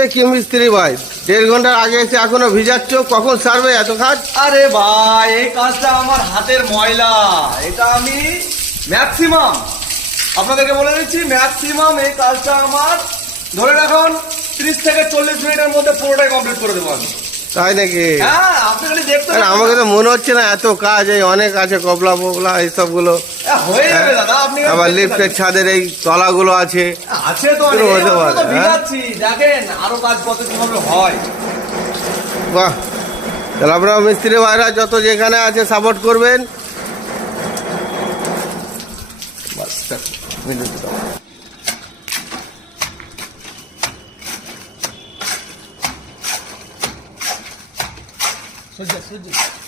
এ কি মিস্ত্রি ভাই, 1.5 ঘন্টার আগে এসে এখনো ভিজাচ্ছ, কখন সারবে এত কাজ? আরে ভাই এই কাজটা আমার হাতের ময়লা, এটা আমি ম্যাক্সিমাম আপনাদেরকে বলে দিচ্ছি, ম্যাক্সিমাম এই কাজটা আমার ধরে রাখুন 30 থেকে 40 মিনিটের মধ্যে পুরোটাই কমপ্লিট করে দেবো আমি। তাই নাকি? হ্যাঁ, আপনি খালি দেখতে আরে আমাকে তো মনে হচ্ছে না এত কাজ, এই অনেক আছে, কবলা ফবলা এইসব গুলো, হয়ে যাবে দাদা। আপনি আবার লিফটের ছাদের এই তলাগুলো আছে। আছে তো পুরো হতে পারে, হ্যাঁ? ভিজাচ্ছি, দেখেন আরো কাজ কত কিভাবে হয়। বাহ, তাহলে আপনারা মিস্ত্রি ভাইরা যত যেখানে আছে সাপোর্ট করবেন। বাস, মিনিট দাও। সহ্য